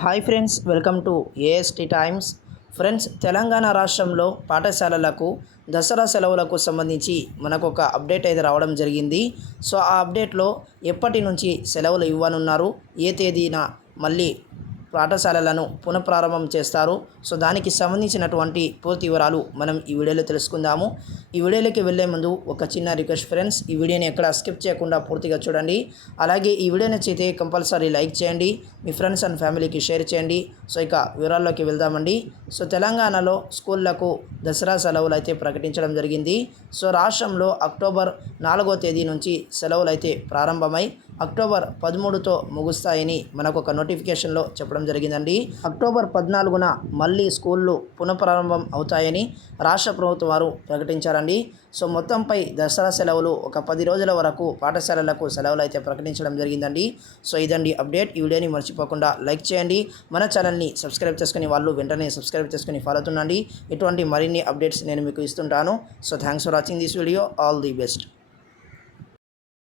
Hi friends welcome to AST Times friends Telangana రాష్ట్రంలో పాఠశాలలకు దసరా సెలవులకు సంబంధించి మనకు ఒక అప్డేట్ అయితే రావడం జరిగింది. సో ఆ అప్డేట్లో ఎప్పటి నుంచి సెలవులు ఇవ్వనున్నారు? ఏ తేదీన? మళ్ళీ పాఠశాలలను పునఃప్రారంభం చేస్తారు. సో దానికి సంబంధించినటువంటి పూర్తి వివరాలు మనం ఈ వీడియోలో తెలుసుకుందాము. ఈ వీడియోలోకి వెళ్ళే ముందు ఒక చిన్న రిక్వెస్ట్ ఫ్రెండ్స్ ఈ వీడియోని ఎక్కడ స్కిప్ చేయకుండా పూర్తిగా చూడండి. అలాగే ఈ వీడియో నచ్చితే కంపల్సరీ లైక్ చేయండి మీ ఫ్రెండ్స్ అండ్ ఫ్యామిలీకి షేర్ చేయండి. సో ఇక వివరాల్లోకి వెళ్దామండి. సో తెలంగాణలో స్కూళ్ళకు దసరా సెలవులు అయితే ప్రకటించడం జరిగింది. సో రాష్ట్రంలో అక్టోబర్ నాలుగో తేదీ నుంచి సెలవులు అయితే ప్రారంభమై అక్టోబర్ పదమూడుతో ముగుస్తాయని మనకు ఒక నోటిఫికేషన్లో చెప్పడం జరిగిందండి. అక్టోబర్ పద్నాలుగున మళ్ళీ స్కూళ్ళు పునఃప్రారంభం అవుతాయని రాష్ట్ర ప్రభుత్వం వారు ప్రకటించారండి. సో మొత్తంపై దసరా సెలవులు ఒక పది రోజుల వరకు పాఠశాలలకు సెలవులు అయితే ప్రకటించడం జరిగిందండి. సో ఇదండి అప్డేట్. ఈ వీడియోని మర్చిపోకుండా లైక్ చేయండి. మన ఛానల్ని సబ్స్క్రైబ్ చేసుకుని వాళ్ళు వెంటనే సబ్స్క్రైబ్ చేసుకుని ఫాలో అవుతుండండి. ఇటువంటి మరిన్ని అప్డేట్స్ నేను మీకు ఇస్తుంటాను. So thanks for watching this video. All the best.